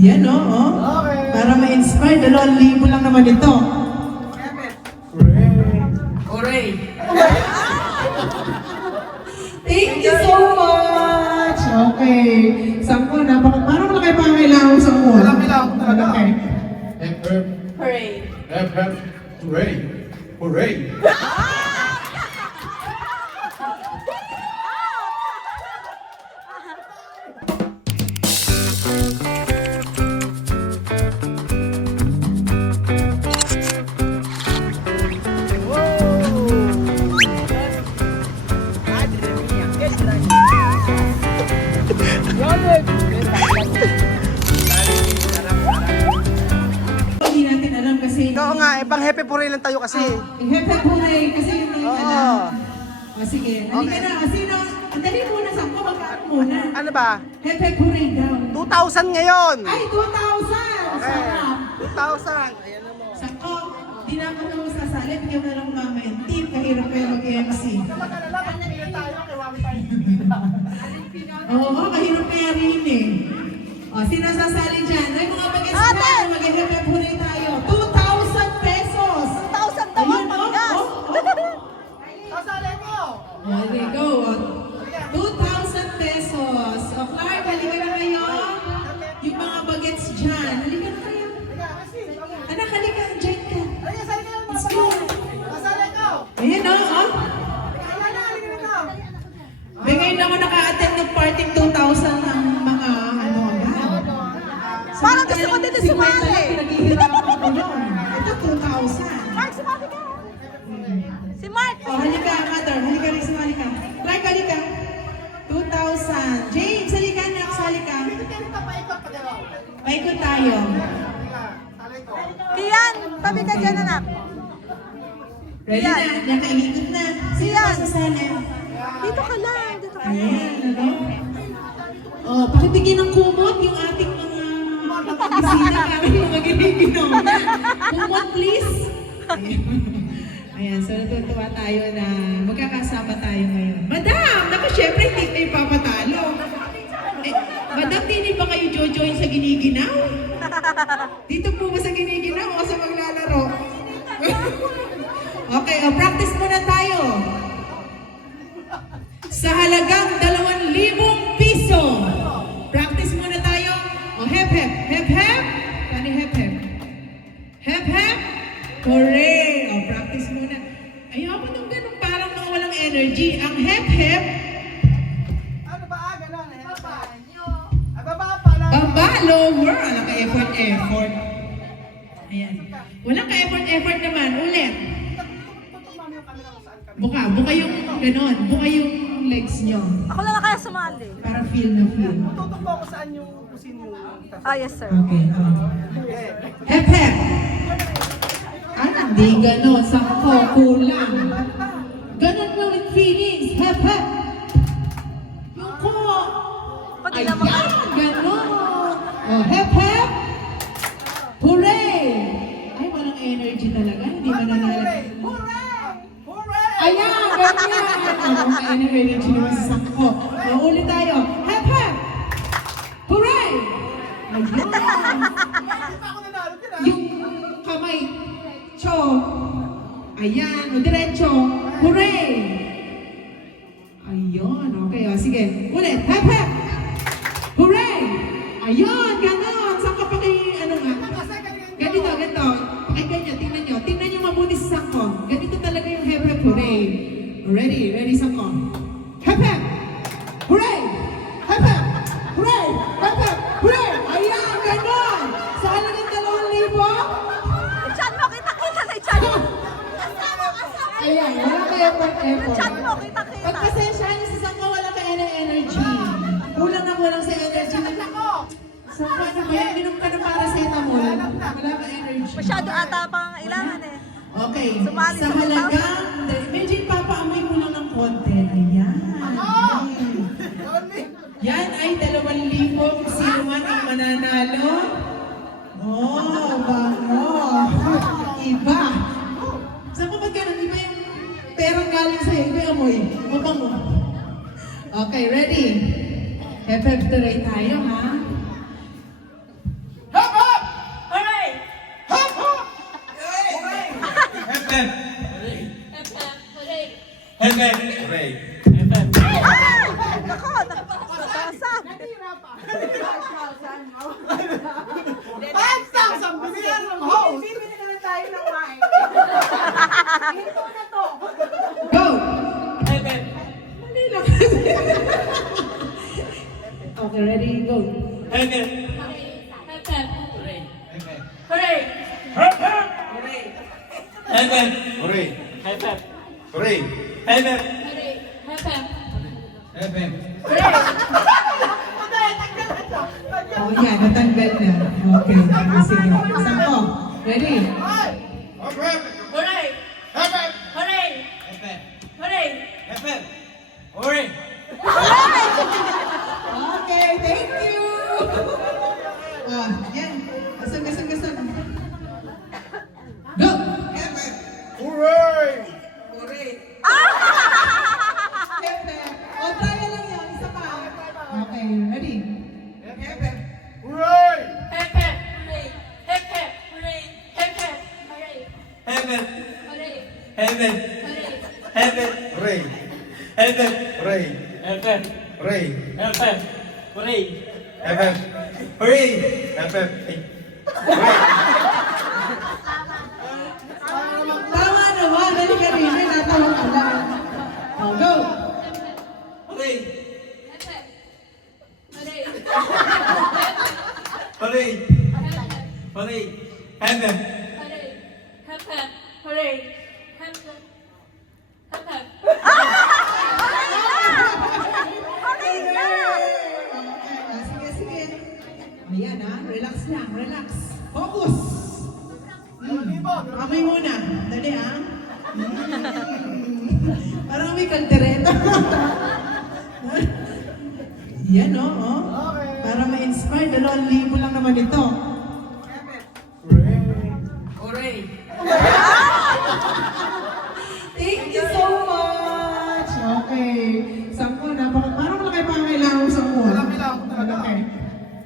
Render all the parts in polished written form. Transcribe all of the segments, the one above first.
Yan, oh. Okay. Para ma-inspire, 2,000 lang naman ito. Hooray! Thank you so much! Okay. Sampo, parang wala kayo pangailangan sa uwan. Walang kailangan talaga. Okay. Hep, hep, Hooray! hep, hep, hooray! Hooray! Hindi natin alam kasi... Oo nga, pang happy puri lang tayo kasi. Hepe Puray, kasi yun ang Oo. alam. O sige, halika Okay. na. Sino? Dali muna, Sampo, magkano muna? Ano ba? Hepe Puray daw. 2,000 ngayon! Ay, 2,000! Okay. Sarap. 2,000! Ayan na mo. Sampo, di na ako nang sasali. Bigyan mo na lang mama yung team. Kahirap kayo mag-MC. Oo, kahirap kaya rin eh. O, sino sasali dyan? Ay, mga bagets na, mag-hepe Puray tayo. 2,000 pesos! 2,000 daw ang paggas! Sasali ko! There we go. 2,000 pesos. O, Clark, halika na kayo. Yung mga bagets dyan. Halika na kayo. Anak, halika. Diyan ka. Let's go. Sasali ko! Ayan o, oh. Bigay na ako naka-attend ng party 2,000 ng mga ano ba? Parang gusto ko din sumali. Pinaghihirapan ko yun. Ito 2,000. Mark, sumali ka! Si Mark! O, halika, mother. Halika rin, sumali ka. Clark, halika. 2,000. James, halika na. Sali ka. Paikot tayo. Kian, tabi ka dyan anak. Ready na? Nakaikot na. Sino Yan. pa sasali? Dito ka lang, dito ka lang. Ayan, ano? Oh, pakibigyan ng kumot yung ating mga bisita namin, mga giniginaw. Kumot, please. Ayan. Ayan, so natutuwa tayo na magkakasama tayo ngayon. Madam! Naku, syempre hindi kayo papatalo. Eh, Madam, hindi ba kayo jojoin sa giniginaw? Dito po ba sa giniginaw o sa maglalaro? Okay, practice muna tayo. Sa halagang 2,000 piso. Practice muna tayo. O, hep hep. Hep hep. Paano hep hep? Hep hep. Hooray. O, practice muna. Ayoko nung ganun parang mga walang energy. Ang hep hep, Ano ba? Ganon eh. Baba pala. baba, lower. Walang ka-effort. Ayan. Walang ka-effort naman. Ulit. Buka yung ganon. Buka yung legs nyo. Ako lang na kaya sumali. Para feel na feel. Tutok mo ako saan yung kusin yung... Ah, yes sir. Okay. Hep hep. Hindi ganon. Sakto. Kulang. Ganon mo with feelings. Hep hep. Yung ko. Pati Ayan. naman. Ganon. Oh, hep hep. Hooray. Ay, walang energy talaga. Hindi mananalo. Ayan, ganyan. Ano, kaya energy naman sa sakto. Ulit tayo. Hep hep. Hooray. Ayan. Yung kamay. Cho. Ayan. O, diretso. Hooray. Ayun. Okay, o. Sige. Ulit. Hep hep. Hooray. Ayun. Ganon. Saan ka pa ano nga? Ganito. Ganyan. Tingnan nyo. Tingnan nyo mabuti sa sakto. Ganito talaga yung hep hep. Hooray. Ready, sakto. Hep hep. Hooray. Hep hep. Hooray. Hep hep. Hooray. Ayan. Ganon. Sa halagang 2,000. Chan mo, kita-kita sa chan mo. Ayan, wala ka effort. Chan mo, kita-kita. Pagpasensyahan niyo sa sangka, wala ka energy. Kulang sa energy. Sa paano ba yan? Minom ka na paracetamol. Wala ka energy. Masyado ata pang kailangan eh. Okay, Sumali sa sa halagang, medyo ipapaamoy mo lang ng konti. Ayan. Yan ay 2,000 kung sino man ang mananalo. Oh, bango. Iba. Saan ko ba't ganun? Iba yung perang galing sa'yo. Iba yung amoy. Mabango. Okay, ready? Hep-hep tuloy tayo, ha? Hep hep. Hooray! Hooray! Hep hep! Hep hep. Hooray! Hep hep. Hooray! Hep hep. Hep hep! Oh, yan, natanggal na. Okay, sige. Sampo. Ready? Hoy! Hep hep! Hooray! Hep hep! Hooray! Hep hep! Hooray! Hep hep! Hooray! Okay, thank you! Oh, yan. Gasol. Go! Hep hep! Hooray! Pepe. O, try lang yan. Isa pa. Okay, ready? Hep hep! Hooray! Hep hep. Hep hep. Hooray! Hep hep. Hooray! Hep hep. Hep hep. Hep hep. Hooray! Hep hep. Hooray! Hep hep. Hooray! Hep hep. Hooray! Hep hep! Hooray! Hep hep! Tama naman. Dali ka rin. May natawa ka lang. Oh, go! Hooray! Hooray! Hooray! Hep hep. Okay, sige. Ayan relax lang, relax. Focus! Amoy muna. Dali Parang may kaldereta. Yan oh. Para ma-inspire, 2,000 lang naman ito. Hooray! Thank you so much! Okay. Sampo, parang wala kayo pang kailangan sa sampo. Malaki lang ako talaga. Okay.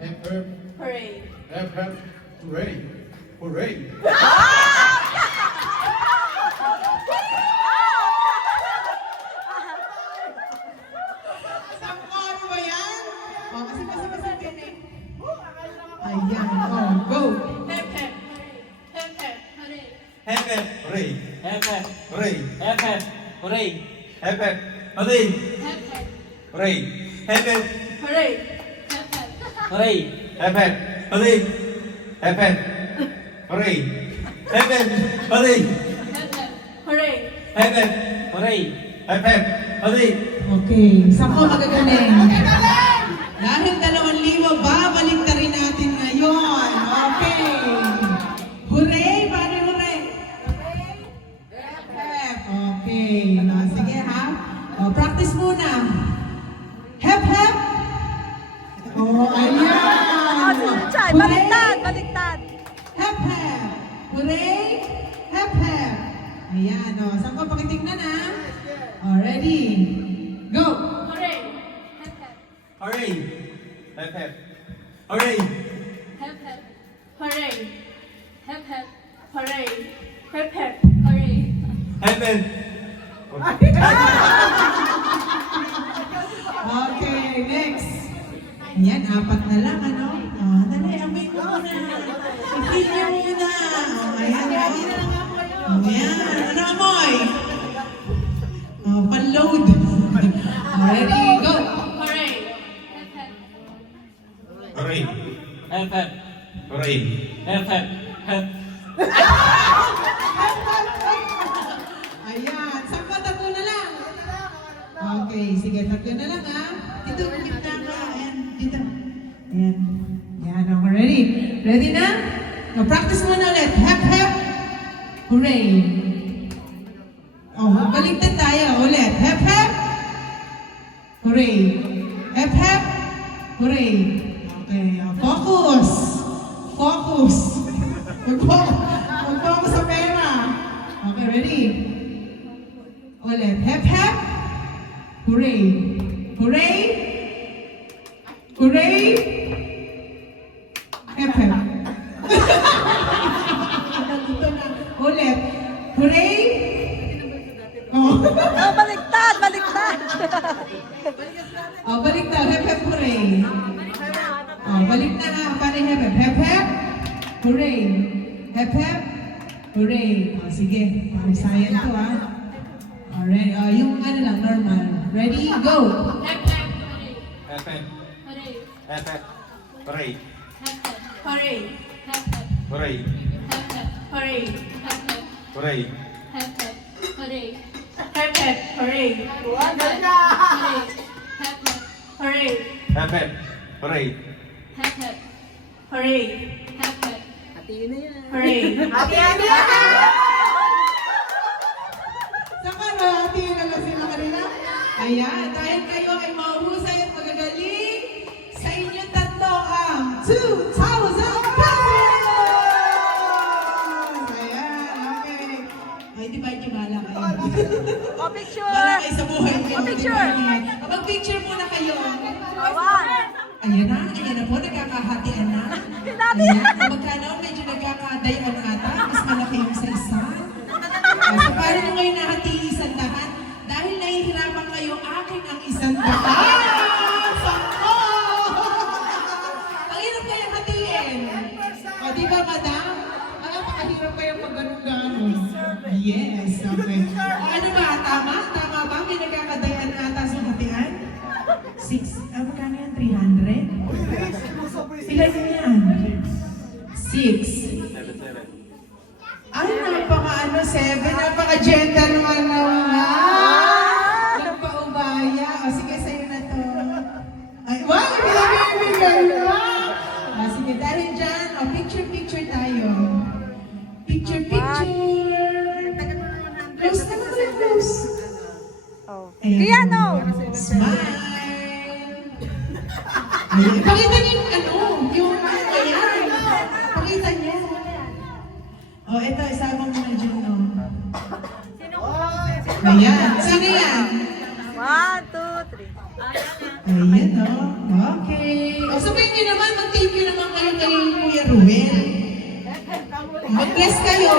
Hep hep! Hooray! Hep hep! Hooray! Hooray! Sampo, ano ba yan? Oh, kasi sige. Ayan, oh, go! Hep hep. Hep hep. Hep hep. Hooray! Hep hep. Hooray! Hep hep. Hooray! Hep hep! Hooray! Hooray! Hep hep. Hooray! Hooray! Hep hep! Hooray! Hep hep! Hooray! Hep hep. Hooray! Hooray! Hep hep. Hooray! Hep hep! Hooray! Okay, sampo magagaling. Dahil 2,000, babalik na rin natin ngayon. Okay. Hooray! Paano yung hooray? Hep. Okay. Sige ha. Practice muna. Hep, hep. Ayan. Chay, baliktad! Hep, hep. Hooray! Hep, hep. Ayan, saan ko pakitignan ready? Go! Hooray! Hooray! Hep hep! Hooray! Hooray! Hep hep. Okay, next. Ayan, 4 na lang, dali, amoy mo muna. I-feel nyo muna. Ayan, Ayan, ano amoy? Pan-load. Ready, go! Hooray! Hooray! Hep hep. Hooray! Hep hep. Hep. Ayan, 3 na lang. Okay, sige, 3 na lang Dito, gitna ka. Ayan, dito. Ayan. Ayan, okay, ready? Ready na? Practice muna ulit. Hep, hep. Hooray. Oh, baliktad tayo. Ulit. Hep, hep. Hooray. Hep, hep. Hooray. Okay, focus. Focus. Mag-focus sa pera. Okay, ready? Ulit. Hep, hep. Hooray. Hooray. Hooray. Hep, hep. Ulit. Hooray. Oh. Oh, baliktad! Balik na. Hep, hep, hooray. Balik na Paano yung hep, hep? Hep, hep. Hooray. Hep, hep. Hooray. Sige. Pang-sayan to Alright. Yung lang, normal. Ready? Go! Hep hep. Hep hep! Hooray! Hep hep! Hooray. Hooray. Hooray. Hooray. Hooray. Hooray. Hooray. Wag, galing ka! Hooray. Hep hep. Hooray. Hooray. Hooray. Ate, ate! Saka nahati na lang sila kanila. Ayan, dahil kayo ay mahusay at magagaling, sa inyong tatlo ang 2,000 pesos! Ayan, okay. Ay, di ba yung bala kayo? O, picture. Bala kayo sa buhay niyo. O, picture. Mag-picture muna kayo. Awan. Ayan na po, nagkakahatian na. Sinabi. Ayan, magkano medyo nagkakadayan ata, mas malaki yung sa isa. So, paano nyo ngayon nahatiisan lahat? Dahil nahihirapan kayo, akin ang 100. Sako! Ang hirap kayong hatiin. O, di ba, madam? Ang napakahirap kayong mag-ganun-ganun. Yes, okay. O, ano ba? Tama? Tama ba? May nagkakadayan ata sa hatian? 6, magkano yan? 300? Ilan mo yan? 6. Ay, napaka-7, napaka-gentleman naman. Nagpaubaya. O, sige, sa'yo na to. Ay, wow, pinag-ibigay mo. O, sige, dahil dyan, o, picture-picture tayo. Picture-picture. Close na naman, close. Oh. Ayan. Piano. Smile. Ayan. Pakita niyo yung ayan. Pakita niyo. Oh, ito, isama mo na dyan, no? Ayan. Sino yan? 1, 2, 3. Ayan, no? Okay. O, sabihin niyo naman, mag-thank you naman kayo kay Kuya Ruel. Mag-bless kayo.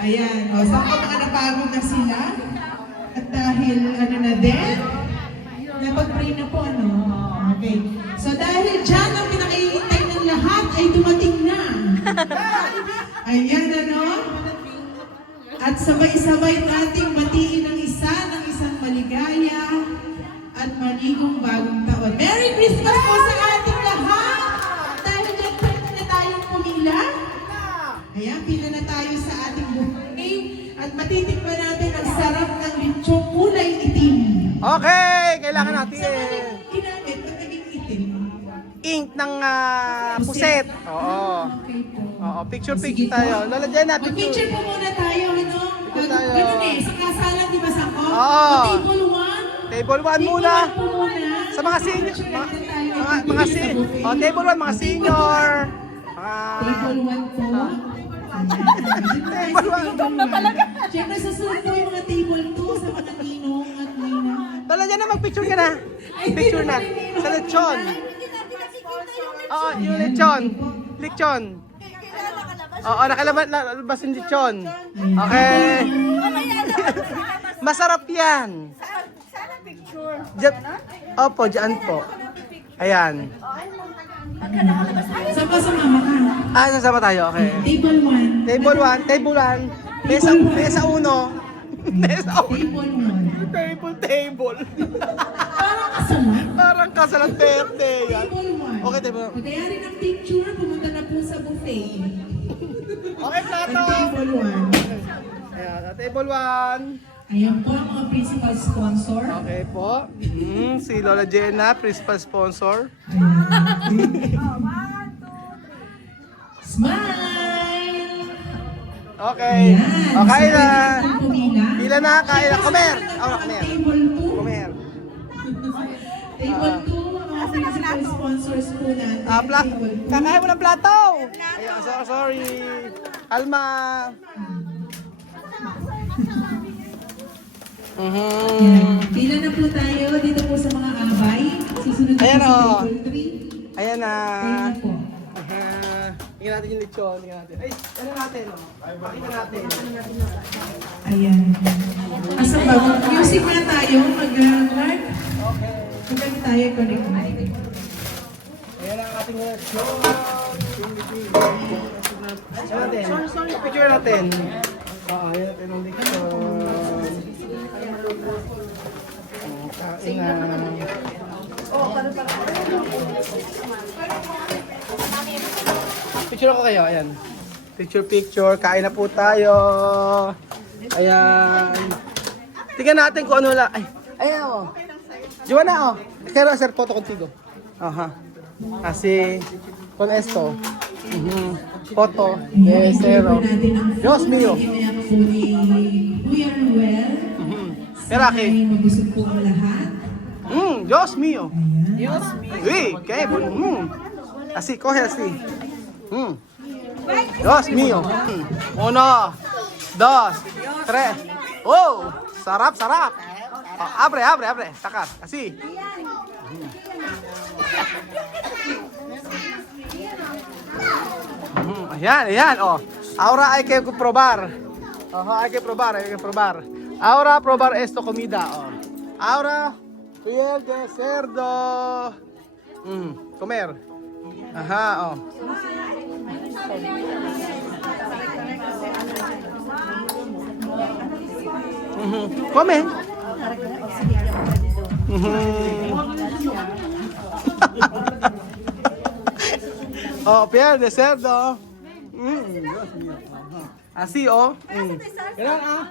Ayan. O, saan ko mga napagod na sila? At dahil, ano na din? Napag-pray na po, ano? Okay. So, dahil dyan, ang pinakihintay ng lahat ay dumating na. Ayan, ano? At sabay-sabay nating matiin ang isa ng isang maligaya at maligong bagong taon. Merry Christmas po sa ating lahat! Dahil dyan, pwede na tayong pumila. Ayan, pila na tayo sa ating buhay. At matitikman natin ang sarap ng lechong kulay itim. Okay, kailangan natin Sa ginamit, ba't naging itim? ink ng puset. Oo. Okay po. Oo, picture Sige tayo. po. Lola Jenna, Mag-picture po muna tayo, ano? Picture tayo. Ganun eh, sa kasalan, di ba sa ko? Oo. Table 1. Table 1 muna. po muna. Sa mga senior, Picture mga, natin tayo. mga senior. Oh, table 1, mga senior. Table 1 po. Table 1. Table 1. Siyempre, susunod po yung mga table 2 sa mga ninong at ninang. Lola Jenna, mag-picture ka na. Picture na. Sa lechon. Oo, yung lechon. Lechon. Oo, nakalabas yung lechon. Okay. Masarap yan. Diyan, opo, diyan po. Ayan. Saan pa sumama ka? Ah, sasama tayo, okay. Table 1. Table 1, table 1. Mesa 1. Mesa 1. Table 1. Table. Parang kasalan. Parang kasalang birthday yan. Table 1. Okay, table 1. Pagkayari ng picture, pumunta na po sa buffet. Okay, plato. Table 1. Ayan, table 1. Ayan po ang mga principal sponsor. Okay po. Si Lola Jenna, principal sponsor. Smile! Okay. Ayan. Okay na. So, pumila. Pila na, kain na. Kumer. Siyempre, Kumer. Table 2. Kumer. Table 2, ang mga principal sponsors po natin. Table 2. Kakain mo ng plato. Ay, sorry. Alma. Ayan. Pila na po tayo dito po sa mga abay. Susunod na Ayan, po sa oh. table 3. Ayan na. Ayan na po. Tingnan natin yung lechon. Tingnan natin. Ay, ano natin? Pakita natin. Ayan. Asa ba? Music na tayo. Mag-mark. Okay. Magkano tayo connect. Ayan ang ating lechon. Sorry. Picture natin. Oo, ayan natin ang lechon. Kain na. Picture ako kayo, ayan. Picture. Kain na po tayo. Ayan. Tingnan natin kung ano lang. Ay, ayan o. Joanna o. Quiero hacer foto contigo. Aha. Kasi, con esto. Foto de cero. Dios mío. Kuya Ruel. Mira aquí. Mabusog po ang lahat. Dios mío. Dios mío. Uy, qué bueno. Así, coge así. Dios mío. 1, 2, 3. Oh, sarap. Oh, abre. Sacar, así. Ayan. Oh. Ahora hay que probar. Hay que probar. Ahora probar esto comida. Oh. Ahora, piel de cerdo. Comer. Ajá, oh. Come. Oh, piel de cerdo. Dios mío. Así, oh. Ganun, ah.